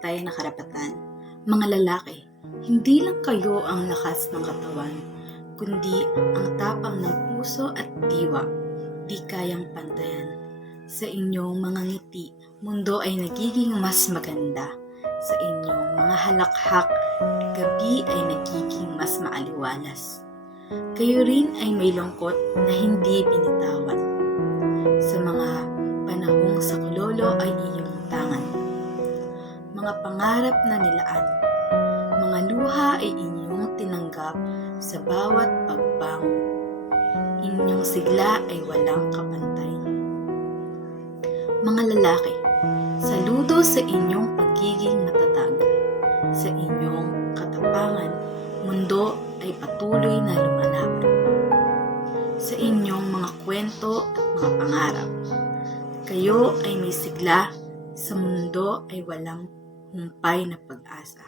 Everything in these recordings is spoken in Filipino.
pantay na karapatan. Mga lalaki, hindi lang kayo ang lakas ng katawan, kundi ang tapang ng puso at diwa, di kayang pantayan. Sa inyong mga ngiti, mundo ay nagiging mas maganda. Sa inyong mga halakhak, gabi ay nagiging mas maaliwalas. Kayo rin ay may lungkot na hindi binitawan. Sa mga panahong saklolo ay iyong tangan. Mga pangarap na nilaan, mga luha ay inyong tinanggap sa bawat pagbangon. Inyong sigla ay walang kapantay. Mga lalaki, saludo sa inyong pagiging matatag. Sa inyong katapangan, mundo ay patuloy na lumalaban. Sa inyong mga kwento at mga pangarap, kayo ay may sigla, sa mundo ay walang humpay na pag-asa.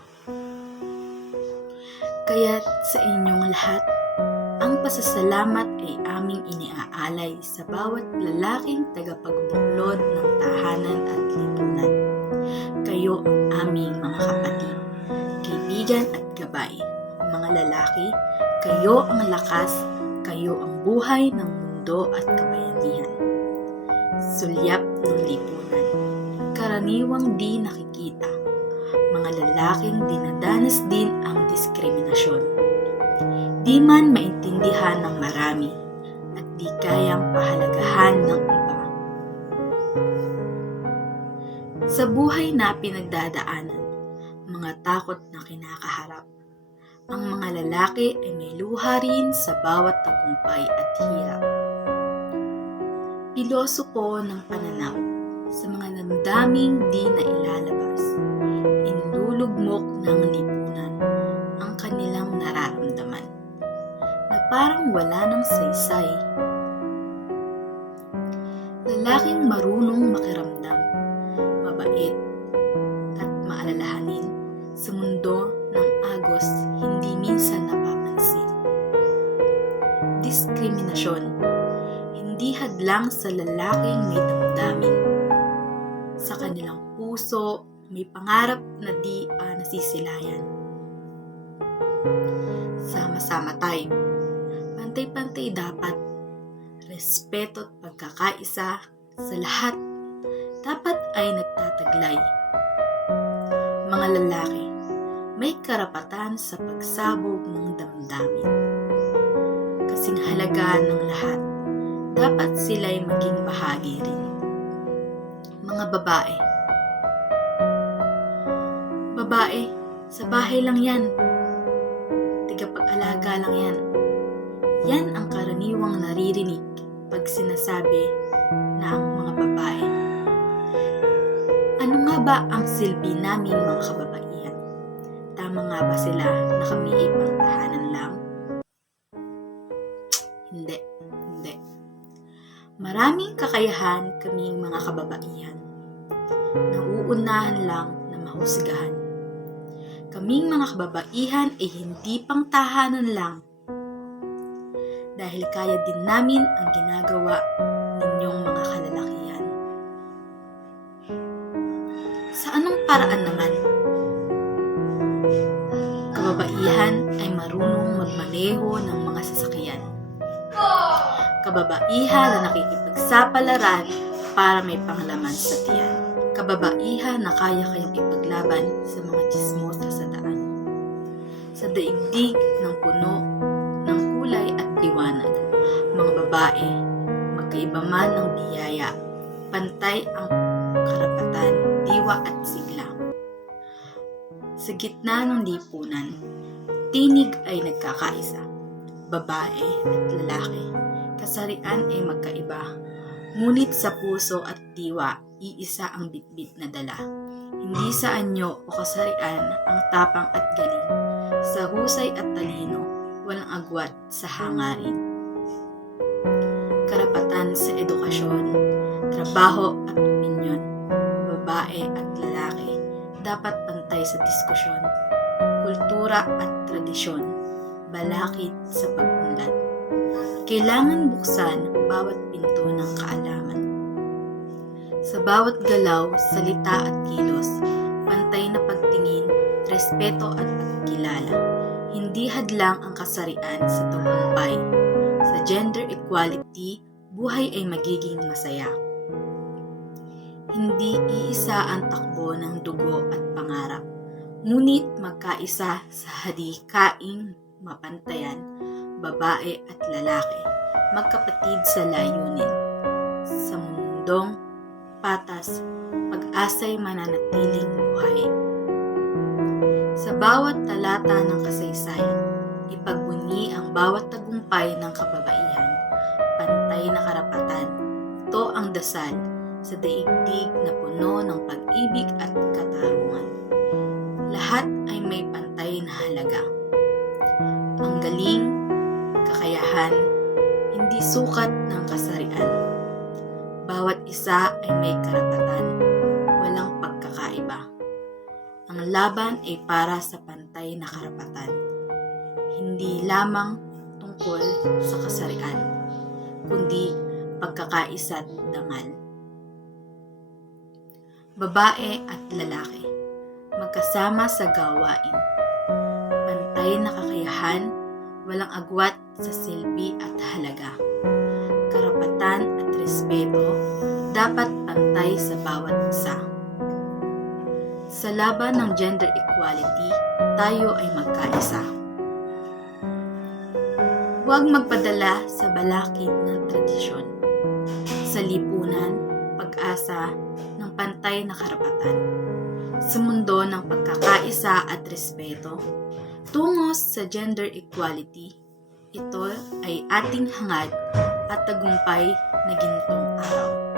Kaya't sa inyong lahat, ang pasasalamat ay aming iniaalay sa bawat lalaking tagapagbuklod ng tahanan at lipunan. Kayo ang aming mga kapatid, kaibigan at gabay. Mga lalaki, kayo ang lakas, kayo ang buhay ng mundo at kabayanihan. Sulyap ng lipunan, karaniwang di nakikita. Mga lalaking dinadanas din ang diskriminasyon. Di man maintindihan ng marami at di kayang pahalagahan ng iba. Sa buhay na pinagdadaanan, mga takot na kinakaharap, ang mga lalaki ay may luha rin sa bawat tagumpay at hirap. Pilosopo ng pananaw sa mga damdaming di na ilalabas, inlulugmok ng lipunan ang kanilang nararamdaman na parang wala ng saysay. Lalaking marunong makiramdam, mabait at maalalahanin sa mundo ng agos hindi minsan napapansin. Diskriminasyon, hindi hadlang sa lalaking may damdamin. Sa kanilang puso, may pangarap na di nasisilayan. Sama-sama tayo. Pantay-pantay dapat. Respeto at pagkakaisa sa lahat dapat ay nagtataglay. Mga lalaki, may karapatan sa pagsabog ng damdamin. Kasing halaga ng lahat, dapat sila'y maging bahagi rin. Mga babae, sa bahay lang yan. Tigapag-alaga lang yan. Yan ang karaniwang naririnig pag sinasabi na ang mga babae. Ano nga ba ang silbi naming mga kababaihan? Tama nga ba sila na kami ay pangtahanan lang? Hindi. Maraming kakayahan kaming mga kababaihan. Nauunahan lang na mahusgahan. Kaming mga kababaihan ay hindi pangtahanan lang. Dahil kaya din namin ang ginagawa ninyong mga kalalakihan. Sa anong paraan naman? Kababaihan ay marunong magmaneho ng mga sasakyan. Kababaihan na nakikipagsapalaran para may panglaman sa tiyan. Kababaihan na kaya kayong ipaglaban sa mga tsismosa sa daan. Sa daigdig ng puno ng kulay at liwanag, mga babae, magkaiba man ng biyaya, pantay ang karapatan, diwa at sigla. Sa gitna ng lipunan, tinig ay nagkakaisa. Babae at lalaki, kasarian ay magkaiba, ngunit sa puso at diwa, iisa ang bitbit na dala. Hindi sa anyo o kasarian ang tapang at galing, sa husay at talino, walang agwat sa hangarin. Karapatan sa edukasyon, trabaho at opinyon, babae at lalaki, dapat pantay sa diskusyon, kultura at tradisyon, balakid sa pag-unlad. Kailangan buksan bawat pinto ng kaalaman. Sa bawat galaw, salita at kilos, pantay na pagtingin, respeto at pagkilala. Hindi hadlang ang kasarian sa tagumpay. Sa gender equality, buhay ay magiging masaya. Hindi iisa ang takbo ng dugo at pangarap, ngunit magkaisa sa hadikaing mapantayan, babae at lalaki, magkapatid sa layunin. Sa mundong patas, pag-asa'y mananatiling buhay. Sa bawat talata ng kasaysayan, ipagbunyi ang bawat tagumpay ng kababaihan, pantay na karapatan. Ito ang dasal sa daigdig na puno ng pag-ibig at katarungan. Lahat ay may pantay na halaga. Ang galing, kakayahan, hindi sukat ng kasarian. Bawat isa ay may karapatan, walang pagkakaiba. Ang laban ay para sa pantay na karapatan, hindi lamang tungkol sa kasarian, kundi pagkakaisa at dangal. Babae at lalaki, magkasama sa gawain. Pantay na kakayahan, walang agwat sa silbi at halaga. Karapatan at respeto dapat pantay sa bawat isa. Sa laban ng gender equality, tayo ay magkaisa. Huwag magpadala sa balakid ng tradisyon. Sa lipunan, pag-asa ng pantay na karapatan. Sa mundo ng pagkakaisa at respeto, tungo sa gender equality, ito ay ating hangad at tagumpay na gintong araw.